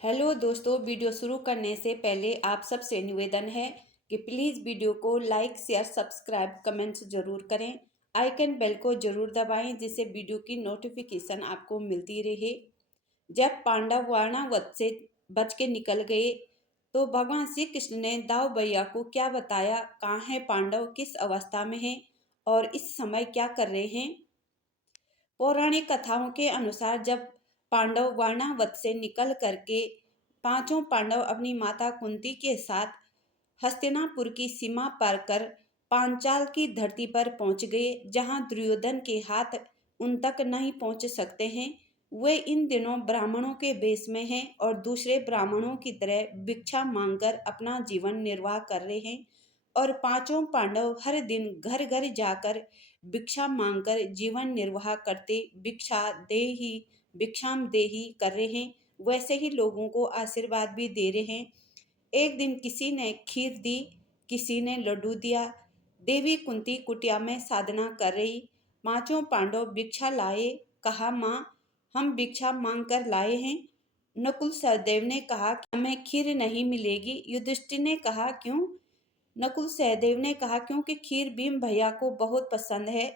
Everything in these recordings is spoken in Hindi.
हेलो दोस्तों, वीडियो शुरू करने से पहले आप सबसे निवेदन है कि प्लीज़ वीडियो को लाइक शेयर सब्सक्राइब कमेंट्स जरूर करें। आइकन बेल को जरूर दबाएं जिससे वीडियो की नोटिफिकेशन आपको मिलती रहे। जब पांडव वाणावत से बच के निकल गए तो भगवान श्री कृष्ण ने दाव भैया को क्या बताया, कहाँ है पांडव, किस अवस्था में हैं और इस समय क्या कर रहे हैं। पौराणिक कथाओं के अनुसार जब पांडव वाणावत से निकल करके पांचों पांडव अपनी माता कुंती के साथ हस्तिनापुर की सीमा पार कर पांचाल की धरती पर पहुंच गए, जहां दुर्योधन के हाथ उन तक नहीं पहुंच सकते हैं। वे इन दिनों ब्राह्मणों के वेश में हैं और दूसरे ब्राह्मणों की तरह भिक्षा मांगकर अपना जीवन निर्वाह कर रहे हैं। और पांचों पांडव हर दिन घर घर जाकर भिक्षा मांगकर जीवन निर्वाह करते भिक्षाम देही कर रहे हैं। वैसे ही लोगों को आशीर्वाद भी दे रहे हैं। एक दिन किसी ने खीर दी, किसी ने लड्डू दिया। देवी कुंती कुटिया में साधना कर रही। पांचों पांडव भिक्षा लाए। कहा, माँ, हम भिक्षा मांग कर लाए हैं। नकुल सहदेव ने कहा कि हमें खीर नहीं मिलेगी। युधिष्ठिर ने कहा, क्यों? नकुल सहदेव ने कहा, क्योंकि खीर भीम भैया को बहुत पसंद है।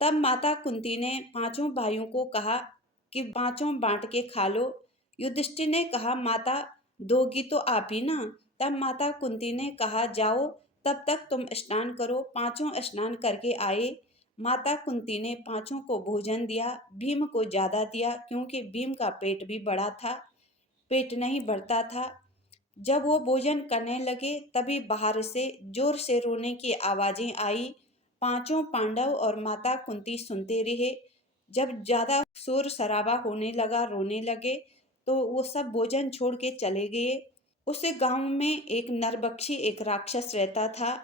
तब माता कुंती ने पांचों भाइयों को कहा कि पांचों बांट के खा लो। युधिष्ठिर ने कहा, माता दोगी तो आप ही ना। तब माता कुंती ने कहा, जाओ, तब तक तुम स्नान करो। पांचों स्नान करके आए। माता कुंती ने पांचों को भोजन दिया। भीम को ज्यादा दिया क्योंकि भीम का पेट भी बड़ा था, पेट नहीं भरता था। जब वो भोजन करने लगे तभी बाहर से जोर से रोने की आवाजें आई। पांचों पांडव और माता कुंती सुनते रहे। जब ज्यादा शोर शराबा होने लगा, रोने लगे, तो वो सब भोजन छोड़ के चले गए। उस गांव में एक नरबक्षी एक राक्षस रहता था।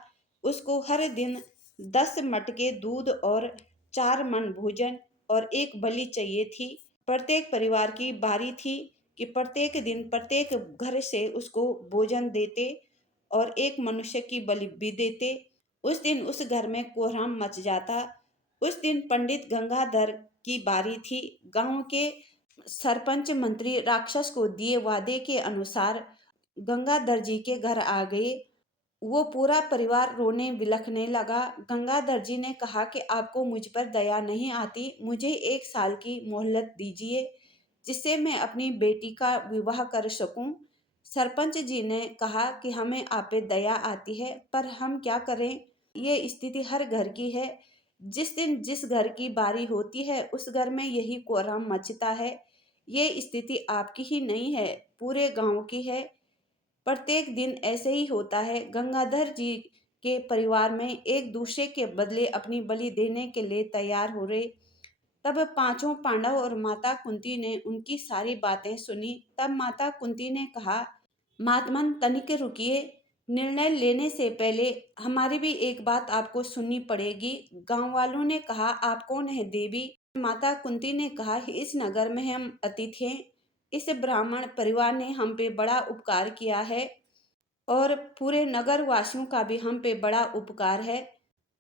उसको हर दिन 10 मटके दूध और 4 मन भोजन और एक बलि चाहिए थी। प्रत्येक परिवार की बारी थी कि प्रत्येक दिन प्रत्येक घर से उसको भोजन देते और एक मनुष्य की बलि भी देते। उस दिन उस घर में कोहराम मच जाता। उस दिन पंडित गंगाधर की बारी थी। गांव के सरपंच मंत्री राक्षस को दिए वादे के अनुसार गंगाधर जी के घर आ गए। वो पूरा परिवार रोने बिलखने लगा। गंगाधर जी ने कहा कि आपको मुझ पर दया नहीं आती, मुझे 1 साल की मोहलत दीजिए जिससे मैं अपनी बेटी का विवाह कर सकूं। सरपंच जी ने कहा कि हमें आप पे दया आती है, पर हम क्या करें, ये स्थिति हर घर की है। जिस दिन जिस घर की बारी होती है उस घर में यही कोहराम मचता है। ये स्थिति आपकी ही नहीं है, पूरे गांव की है। प्रत्येक दिन ऐसे ही होता है। गंगाधर जी के परिवार में एक दूसरे के बदले अपनी बलि देने के लिए तैयार हो रहे। तब पांचों पांडव और माता कुंती ने उनकी सारी बातें सुनी। तब माता कुंती ने कहा, महात्मन तनिक रुकिए, निर्णय लेने से पहले हमारी भी एक बात आपको सुननी पड़ेगी। गांव वालों ने कहा, आप कौन है देवी? माता कुंती ने कहा, इस नगर में हम अतिथि हैं। इस ब्राह्मण परिवार ने हम पे बड़ा उपकार किया है और पूरे नगर वासियों का भी हम पे बड़ा उपकार है।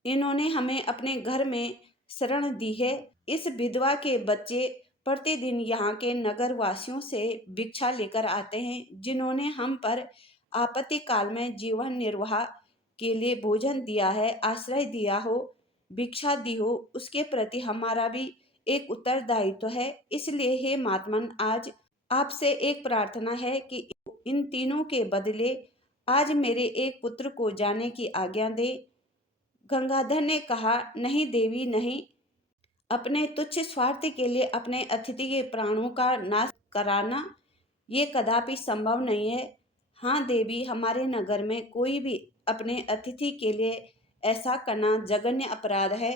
इन्होंने हमें अपने घर में शरण दी है। इस विधवा के बच्चे प्रतिदिन यहाँ के नगर वासियों से भिक्षा लेकर आते हैं। जिन्होंने हम पर आपत्ति काल में जीवन निर्वाह के लिए भोजन दिया है, आश्रय दिया हो, भिक्षा दी हो, उसके प्रति हमारा भी एक उत्तरदायित्व है। इसलिए हे महात्मन, आज आपसे एक प्रार्थना है कि इन तीनों के बदले आज मेरे एक पुत्र को जाने की आज्ञा दे। गंगाधर ने कहा, नहीं देवी नहीं, अपने तुच्छ स्वार्थ के लिए अपने अतिथि के प्राणों का नाश कराना ये कदापि संभव नहीं है। हाँ देवी, हमारे नगर में कोई भी अपने अतिथि के लिए ऐसा करना जघन्य अपराध है।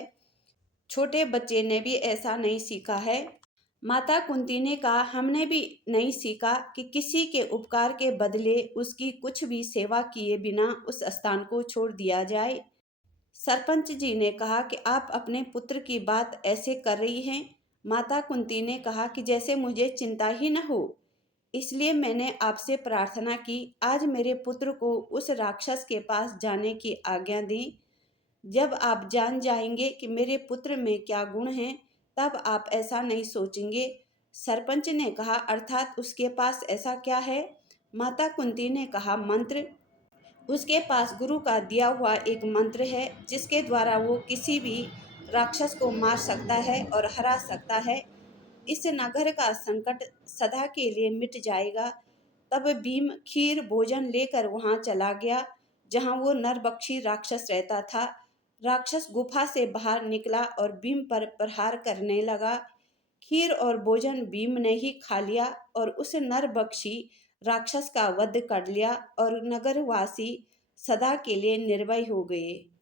छोटे बच्चे ने भी ऐसा नहीं सीखा है। माता कुंती ने कहा, हमने भी नहीं सीखा कि किसी के उपकार के बदले उसकी कुछ भी सेवा किए बिना उस स्थान को छोड़ दिया जाए। सरपंच जी ने कहा कि आप अपने पुत्र की बात ऐसे कर रही हैं। माता कुंती ने कहा कि जैसे मुझे चिंता ही न हो, इसलिए मैंने आपसे प्रार्थना की, आज मेरे पुत्र को उस राक्षस के पास जाने की आज्ञा दें। जब आप जान जाएंगे कि मेरे पुत्र में क्या गुण हैं, तब आप ऐसा नहीं सोचेंगे। सरपंच ने कहा, अर्थात उसके पास ऐसा क्या है? माता कुंती ने कहा, मंत्र। उसके पास गुरु का दिया हुआ एक मंत्र है जिसके द्वारा वो किसी भी राक्षस को मार सकता है और हरा सकता है। इस नगर का संकट सदा के लिए मिट जाएगा। तब भीम खीर भोजन लेकर वहां चला गया जहां वो नरभक्षी राक्षस रहता था। राक्षस गुफा से बाहर निकला और भीम पर प्रहार करने लगा। खीर और भोजन भीम ने ही खा लिया और उस नरभक्षी राक्षस का वध कर लिया और नगरवासी सदा के लिए निर्भय हो गए।